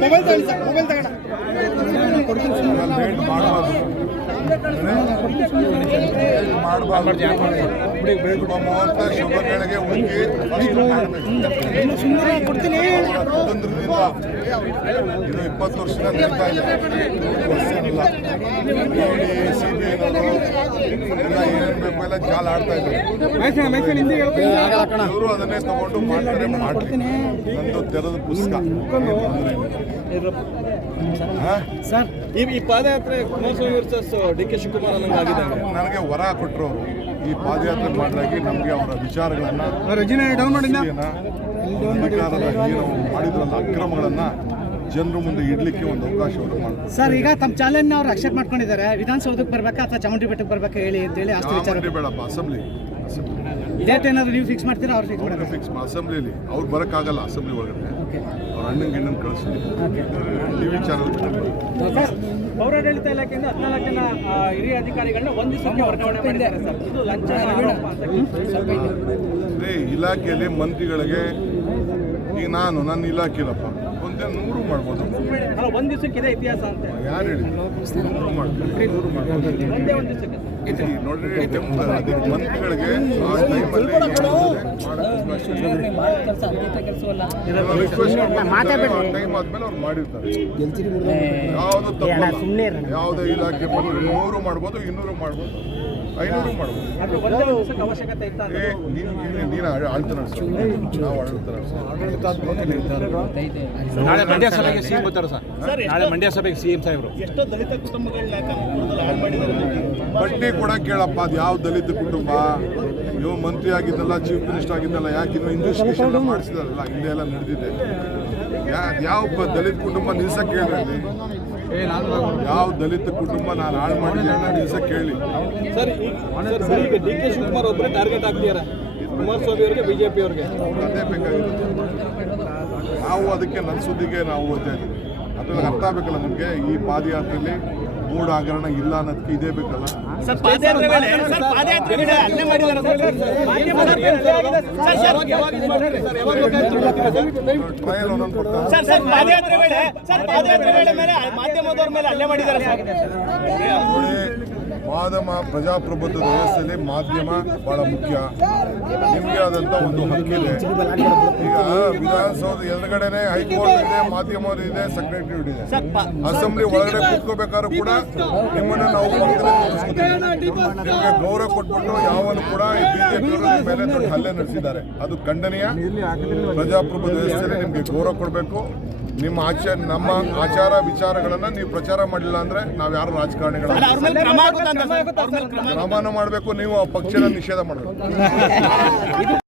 Mobile ತಗೊಳ್ಳಿ sir mobile ತಗೋಣ ಮಾಡಬಾರ್ದು ಶುಭ ಮುಹೂರ್ತ ಹುಡುಕಿ ಸುಂದರ ಕೊಡ್ತೀನಿ ಕುತಂತ್ರದಿಂದ ಇದು ಇಪ್ಪತ್ತು ವರ್ಷದ ನಡೀತಾ ಇದೆ ವರ್ಷನಿಲ್ಲ ನೋಡಿ ಸಿ ಬಿ ಐನವರು ಎಲ್ಲ ಜಾಲ ಆಡ್ತಾ ಇದ್ದಾರೆ ಇವರು ಅದನ್ನೇ ತಗೊಂಡು ಮಾಡ್ತಾರೆ ಮಾಡ್ತೀನಿ ನಂದು ತೆರೆದ ಪುಸ್ತಕ? ಸರ್ ಈ ಈ ಪಾದಯಾತ್ರೆ Kumaraswamy versus D K Shivakumar ಅನ್ನಂಗೆ ಆಗಿದೆ ನನಗೆ ವರ ಕೊಟ್ಟರು ಅವರು ಈ ಪಾದಯಾತ್ರೆ ಮಾಡಿದಾಗಿ ನಮಗೆ ಅವರ ವಿಚಾರಗಳನ್ನು ಅಧಿಕಾರದ ಏನು ಮಾಡಿದ್ರಲ್ಲ ಅಕ್ರಮಗಳನ್ನ ಜನರ ಮುಂದೆ ಇಡ್ಲಿಕ್ಕೆ ಒಂದು ಅವಕಾಶವನ್ನು ಮಾಡ್ತಾರೆ. ಸರ್ ಈಗ ತಮ್ಮ ಚಾಲೆಂಜ್ ಅವ್ರು ಅಕ್ಸೆಪ್ಟ್ ಮಾಡ್ಕೊಂಡಿದ್ದಾರೆ. ವಿಧಾನಸೌಧಕ್ಕೆ ಬರ್ಬೇಕಾ ಅಥವಾ ಚಾಮುಂಡಿ ಬೆಟ್ಟಕ್ಕೆ ಬರ್ಬೇಕಾ ಹೇಳಿ ಅಂತೇಳಿ ಅಷ್ಟು ವಿಚಾರ. ಬೇಡಪ್ಪ ಅಸೆಂಬ್ಲಿ. ಡೇಟ್ ಏನಾದ್ರು ನೀವು ಫಿಕ್ಸ್ ಮಾಡ್ತೀರಾ ಅವ್ರು ಫಿಕ್ಸ್ ಮಾಡೋದು ಫಿಕ್ಸ್ ಅಸೆಂಬ್ಲಿಲಿ. ಅವ್ರು ಬರೋಕ್ಕಾಗಲ್ಲ ಅಸೆಂಬ್ಲಿ ಒಳಗಡೆ. ಕಳಿಸ್ಲಿ ಟಿವಿ ಚಾನಲ್ ಸರ್ ಪೌರಾಡಳಿತ ಇಲಾಖೆಯಿಂದ ಹದಿನಾಲ್ಕು ಜನ ಆ, ಹಿರಿಯ ಅಧಿಕಾರಿಗಳನ್ನ ಒಂದು ದಿವಸಕ್ಕೆ ವರ್ಗಾವಣೆ ಮಾಡಿದ್ದಾರೆ ಸರ್ ಇದು ಲಂಚ ಆರೋಪ ಅಂತ ರೀ ಇಲಾಖೆಯಲ್ಲಿ ಮಂತ್ರಿಗಳಿಗೆ ಈಗ ನಾನು ನನ್ನ ಇಲಾಖೆಲಪ್ಪ. ಒಂದೇ ನೂರು ಮಾಡ್ಬೋದು. ಅಲ್ಲ ಒಂದು ದಿವಸಕ್ಕೆ ಇದೆ ಇತಿಹಾಸ ಅಂತ. ಯಾರು ಹೇಳಿ ನೂರು ಮಾಡ್ತೀವಿ ನೂರು ಮಾಡ್ಬೋದು ಒಂದೇ ಒಂದು ದಿವಸಕ್ಕೆ. ಈ ನೋಡ್ರಿ ಕೆಂಪು ಅದಕ್ಕೆ ಮಂತ್ರಿಗಳಿಗೆ ಆ ಟೈಮಲ್ಲಿ ಟೈಮ್ ಆದ್ಮೇಲೆ ಅವ್ರು ಮಾಡಿರ್ತಾರೆ. ಯಾವುದು ಇಲಾಖೆ ಬಂದ್ರೆ ನೂರು ಮಾಡ್ಬೋದು ಇನ್ನೂರು ಮಾಡ್ಬೋದು. ಐನೂರು ಮಾಡ್ಬೋದು. ಅವಶ್ಯಕತೆ ಇತ್ತ ಏ ನೀನು ನೀನು ನೀನು ಆಳ್ತ ನಡೆಸು. ನಾವು ಆಳ್ತ ನಾಳೆ ಮಂಡ್ಯ ಸಭೆಗೆ ಸಿಎಂ ಬರ್ತಾರೆ ಸರ್? ನಾಳೆ ಮಂಡ್ಯ ಸಭೆಗೆ ಸಿಎಂ ಸಾಹೇಬರು. ಎಷ್ಟೋ ದಲಿತ ಕುಟುಂಬಗಳನ್ನ ಬಡ್ಡಿ ಕೂಡ ಕೇಳಪ್ಪ ಅದು ಯಾವ ದಲಿತ ಕುಟುಂಬ? ಯೋ ಮಂತ್ರಿ ಆಗಿದ್ದಲ್ಲ ಚೀಫ್ ಮಿನಿಸ್ಟರ್ ಆಗಿದ್ದಲ್ಲ ಯಾಕೆ ಇನ್ನು ಇನ್ವೆಸ್ಟಿಗೇಷನ್ ಮಾಡಿಸಿದಾರಲ್ಲ? ಹಿಂದೆ ಎಲ್ಲ ನಡೆದಿದೆ. ಯಾ- ಯಾವ ದಲಿತ ಕುಟುಂಬ ನಿಲ್ಸಕ್ಕೆ ಕೇಳಿ ಅಲ್ಲಿ. ಯಾವ ದಲಿತ ಕುಟುಂಬ ನಾನು ಹಾಳು ಮಾಡಿದ್ದೀನಿ ನಿಲ್ಸಕ್ಕೆ ಹೇಳಿ ಸರ್ ಡಿ ಕೆ ಶಿವಕುಮಾರ್ ಒಬ್ಬರೇ ಟಾರ್ಗೆಟ್ ಆಗ್ತಿದ್ದಾರೆ ಕುಮಾರಸ್ವಾಮಿ ಅವರಿಗೆ ಬಿಜೆಪಿ ಅವರಿಗೆ ಅದೇ ಬೇಕಾಗಿರುತ್ತೆ ನಾವು ಅದಕ್ಕೆ ನನ್ನ ಸುದ್ದಿಗೆ ನಾವು ಓದ್ತಾ ಇದ್ದೀವಿ ಅದ್ರಲ್ಲಿ ಅರ್ಥ ಆಗಬೇಕಲ್ಲ ನಮಗೆ ಈ ಪಾದಯಾತ್ರೆಯಲ್ಲಿ ಮೂಡ ಹಗರಣ ಇಲ್ಲ ಅನ್ನೋದಕ್ಕೆ ಇದೇ ಬೇಕಲ್ಲ ಸರ್ ಪಾದಯಾತ್ರೆ ವೇಳೆ ಮಾಧ್ಯಮದವ್ರ ಮೇಲೆ ಹಲ್ಲೆ ಮಾಡಿದ್ದಾರೆ ಮಾಧ್ಯಮ ಪ್ರಜಾಪ್ರಭುತ್ವ ವ್ಯವಸ್ಥೆಯಲ್ಲಿ ಮಾಧ್ಯಮ ಬಹಳ ಮುಖ್ಯ. ನಿಮಗೆ ಆದಂಥ ಒಂದು ಹಕ್ಕಿದೆ. ಈಗ ವಿಧಾನಸೌಧ ಎದುರುಗಡೆನೆ ಹೈಕೋರ್ಟ್ ಇದೆ ಮಾಧ್ಯಮ ಇದೆ ಸೆಕ್ರೆಟರಿಯೇಟ್ ಇದೆ. ಅಸೆಂಬ್ಲಿ ಒಳಗಡೆ ಕೂತ್ಕೋಬೇಕಾದ್ರೂ ಕೂಡ ನಿಮ್ಮನ್ನು ನಾವು. ನಿಮಗೆ ಗೌರವ ಕೊಟ್ಬಿಟ್ಟು ಯಾವನು ಕೂಡ ಈ ಬಿಜೆಪಿ ಮೇಲೆ ದೊಡ್ಡ ಹಲ್ಲೆ ನಡೆಸಿದ್ದಾರೆ. ಅದು ಖಂಡನೀಯ. ಪ್ರಜಾಪ್ರಭುತ್ವ ವ್ಯವಸ್ಥೆಯಲ್ಲಿ ನಿಮಗೆ ಗೌರವ ಕೊಡಬೇಕು. ನಿಮ್ಮ ಆಚಾರ ನಮ್ಮ ಆಚಾರ ವಿಚಾರಗಳನ್ನ ನೀವು ಪ್ರಚಾರ ಮಾಡಿಲ್ಲ ಅಂದ್ರೆ ನಾವ್ ಯಾರು ರಾಜಕಾರಣಿಗಳ ಕ್ರಮನ ಮಾಡಬೇಕು ನೀವು ಆ ಪಕ್ಷನ ನಿಷೇಧ ಮಾಡಬೇಕು